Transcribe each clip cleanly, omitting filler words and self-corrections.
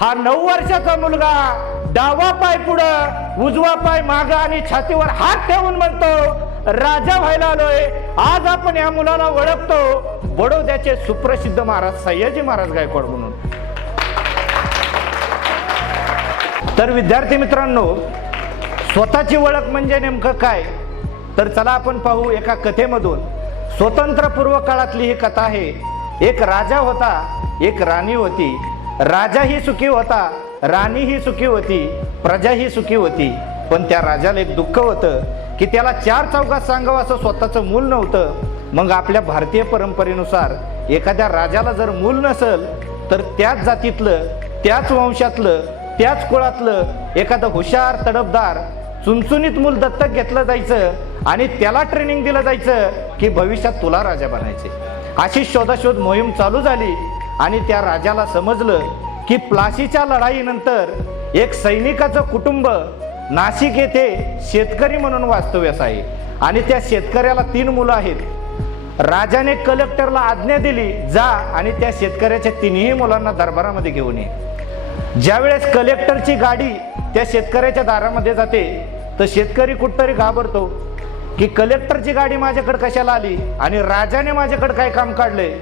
हा 9 वर्षाचा मुलगा डावा पाय पुढं उजवा पाय माग आणि छातीवर हात ठेवून म्हणतो राजा व्हायला आलोय. आज आपण या मुलाला ओळखतो बडोद्याचे सुप्रसिद्ध महाराज सयाजी महाराज गायकवाड म्हणून. तर विद्यार्थी मित्रांनो, स्वतःची ओळख म्हणजे नेमकं काय, तर चला आपण पाहू एका कथेमधून. स्वतंत्रपूर्व काळातली ही कथा आहे. एक राजा होता, एक राणी होती. राजाही सुखी होता, राणीही सुखी होती, प्रजाही सुखी होती. पण त्या राजाला एक दुःख होतं की त्याला 4 चौघात सांगावं असं स्वतःचं मूल नव्हतं. मग आपल्या भारतीय परंपरेनुसार एखाद्या राजाला जर मूल नसेल तर त्याच जातीतलं, त्याच वंशातलं, त्याच कुळातलं एखादं हुशार तडफदार चुनचुनीत मूल दत्तक घेतलं जायचं आणि त्याला ट्रेनिंग दिलं जायचं की भविष्यात तुला राजा बनायचे. अशी शोधाशोध मोहीम चालू झाली आणि त्या राजाला समजलं की प्लासीच्या लढाईनंतर एक सैनिकाचं कुटुंब नाशिक येथे शेतकरी म्हणून वास्तव्यास आहे आणि त्या शेतकऱ्याला 3 मुलं आहेत. राजाने कलेक्टरला आज्ञा दिली, जा आणि त्या शेतकऱ्याच्या 3ही मुलांना दरबारामध्ये घेऊन ये. ज्यावेळेस कलेक्टरची गाडी त्या शेतकऱ्याच्या दारामध्ये जाते तर शेतकरी कुठतरी घाबरतो की कलेक्टरची गाडी माझ्याकडे कशाला आली आणि राजाने माझ्याकडे काय काम काढले.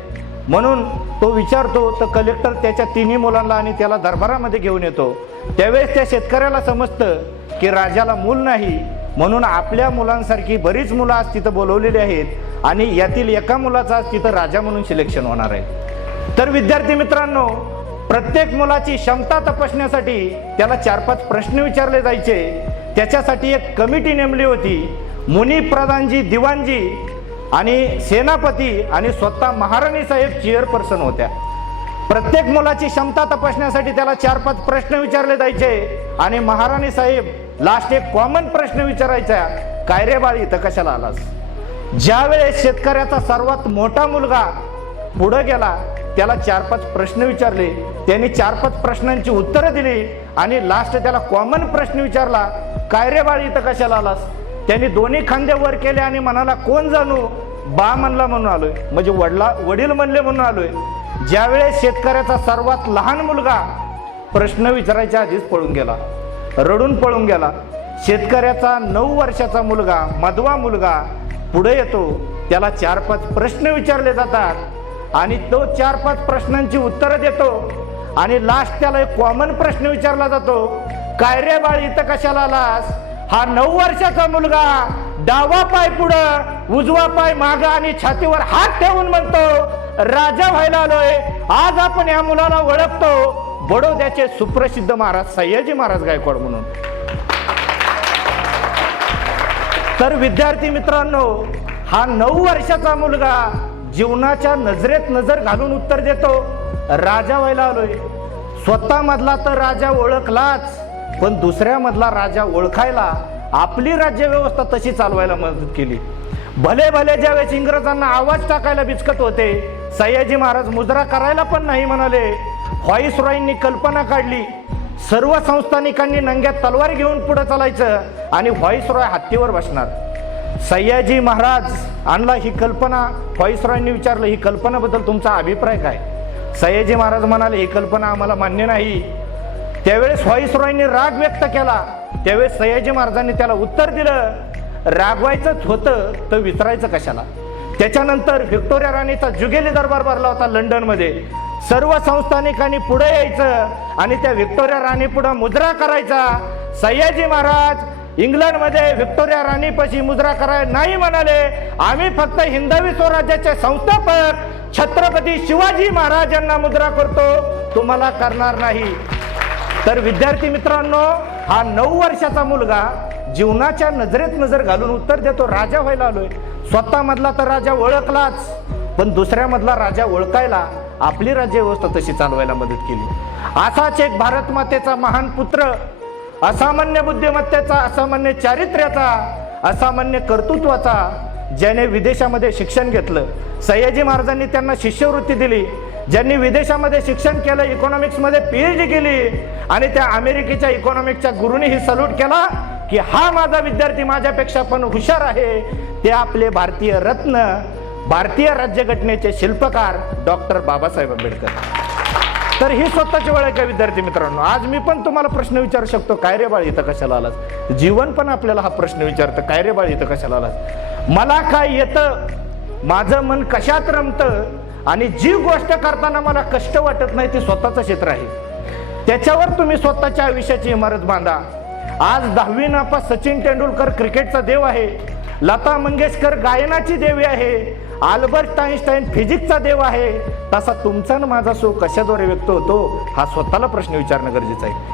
म्हणून तो विचारतो तर कलेक्टर त्याच्या 3ही मुलांना आणि त्याला दरबारामध्ये घेऊन येतो. त्यावेळेस त्या शेतकऱ्याला समजतं की राजाला मूल नाही, म्हणून आपल्या मुलांसारखी बरीच मुलं आज तिथं बोलवलेली आहेत आणि यातील एका मुलाचं आज तिथं राजा म्हणून सिलेक्शन होणार आहे. तर विद्यार्थी मित्रांनो, प्रत्येक मुलाची क्षमता तपासण्यासाठी त्याला 4-5 प्रश्न विचारले जायचे. त्याच्यासाठी एक कमिटी नेमली होती. मुनी प्रधानजी, दिवाणजी आणि सेनापती आणि स्वतः महाराणी साहेब चेअरपर्सन होत्या. प्रत्येक मुलाची क्षमता तपासण्यासाठी त्याला 4-5 प्रश्न विचारले जायचे आणि महाराणी साहेब लास्ट एक कॉमन प्रश्न विचारायचा, काय रे बाळ इथं कशाला आलास. ज्यावेळेस शेतकऱ्याचा सर्वात मोठा मुलगा पुढे गेला त्याला 4-5 प्रश्न विचारले. त्यांनी 4-5 प्रश्नांची उत्तरं दिली आणि लास्ट त्याला कॉमन प्रश्न विचारला, काय रे बाळ इथं कशाला आलास. त्यांनी दोन्ही खांदे वर केले आणि म्हणाला, कोण जाणू, बा म्हणला म्हणून आलोय, म्हणजे वडील म्हणले म्हणून आलोय. ज्यावेळेस शेतकऱ्याचा सर्वात लहान मुलगा प्रश्न विचारायच्या आधीच पळून गेला, रडून पळून गेला. शेतकऱ्याचा 9 वर्षाचा मुलगा, मधवा मुलगा पुढे येतो. त्याला 4-5 प्रश्न विचारले जातात आणि तो 4-5 प्रश्नांची उत्तरं देतो आणि लास्ट त्याला एक कॉमन प्रश्न विचारला जातो, काय रे बाळ इथं कशाला आलास. हा 9 वर्षाचा मुलगा डावा पाय पुढं उजवा पाय माग आणि छातीवर हात ठेवून म्हणतो राजा व्हायला आलोय. आज आपण या मुलाला ओळखतो बडोद्याचे सुप्रसिद्ध महाराज सयाजी महाराज गायकवाड म्हणून. तर विद्यार्थी मित्रांनो, हा 9 वर्षाचा मुलगा जीवनाच्या नजरेत नजर घालून उत्तर देतो, राजा व्हायला आलोय. स्वतः मधला तर राजा ओळखलाच, पण दुसऱ्या मधला राजा ओळखायला आपली राज्य व्यवस्था तशी चालवायला मदत केली. भले भले ज्यावेळेस इंग्रजांना आवाज टाकायला बिचकत होते, सयाजी महाराज मुजरा करायला पण नाही म्हणाले. व्हाईसरॉयनी कल्पना काढली, सर्व संस्थानिकांनी नंग्यात तलवार घेऊन पुढे चालायचं आणि व्हाईसरॉय हत्तीवर बसणार. सयाजी महाराज आणला ही कल्पना. व्हाईसरॉयनी विचारलं, ही कल्पनाबद्दल तुमचा अभिप्राय काय. सयाजी महाराज म्हणाले, ही कल्पना आम्हाला मान्य नाही. त्यावेळेस व्हाईसरॉयनी राग व्यक्त केला. त्यावेळेस सयाजी महाराजांनी त्याला उत्तर दिलं, रागवायचंच होतं तर विचारायचं कशाला. त्याच्यानंतर व्हिक्टोरिया राणीचा जुगेली दरबार भरला होता लंडनमध्ये. सर्व संस्थानिकांनी पुढे यायचं आणि त्या व्हिक्टोरिया राणी पुढे मुजरा करायचा. सयाजी महाराज इंग्लंडमध्ये व्हिक्टोरिया राणीपाशी मुजरा करायला नाही म्हणाले. आम्ही फक्त हिंदवी स्वराज्याचे संस्थापक छत्रपती शिवाजी महाराजांना मुजरा करतो, तुम्हाला करणार नाही. तर विद्यार्थी मित्रांनो, हा 9 वर्षाचा मुलगा जीवनाच्या नजरेत नजर घालून उत्तर देतो, राजा व्हायला आलोय. स्वतः मधला तर राजा ओळखलाच, पण दुसऱ्या मधला राजा ओळखायला आपली राज्य व्यवस्था तशी चालवायला मदत केली. असाच एक भारत मातेचा महान पुत्र, असामान्य बुद्धिमत्तेचा, असामान्य चारित्र्याचा, असामान्य कर्तृत्वाचा, ज्याने विदेशामध्ये शिक्षण घेतलं. सयाजी महाराजांनी त्यांना शिष्यवृत्ती दिली. ज्यांनी विदेशामध्ये शिक्षण केलं, इकॉनॉमिक्समध्ये PhD केली आणि त्या अमेरिकेच्या इकॉनॉमिक्सच्या गुरूंनी सल्यूट केला की हा माझा विद्यार्थी माझ्यापेक्षा पण हुशार आहे. ते आपले भारतीय रत्न, भारतीय राज्यघटनेचे शिल्पकार डॉक्टर बाबासाहेब आंबेडकर. तर ही स्वतःची ओळख आहे विद्यार्थी मित्रांनो. आज मी पण तुम्हाला प्रश्न विचारू शकतो, काय रे बाळ इथं कशाला आलास? जीवन पण आपल्याला हा प्रश्न विचारतं, काय रे बाळ इथं कशाला आलास? मला काय येतं, माझं मन कशात रमतं, आणि जी गोष्ट करताना मला कष्ट वाटत नाही ती स्वतःचं क्षेत्र आहे. त्याच्यावर तुम्ही स्वतःच्या आयुष्याची इमारत बांधा. आज 10वी नापास सचिन तेंडुलकर क्रिकेटचा देव आहे, लता मंगेशकर गायनाची देवी आहे, अल्बर्ट आइन्स्टाईन फिजिक्सचा देव आहे. तसा तुमचा आणि माझा सुख कशाद्वारे व्यक्त होतो हा स्वतःला प्रश्न विचारणं गरजेचं आहे.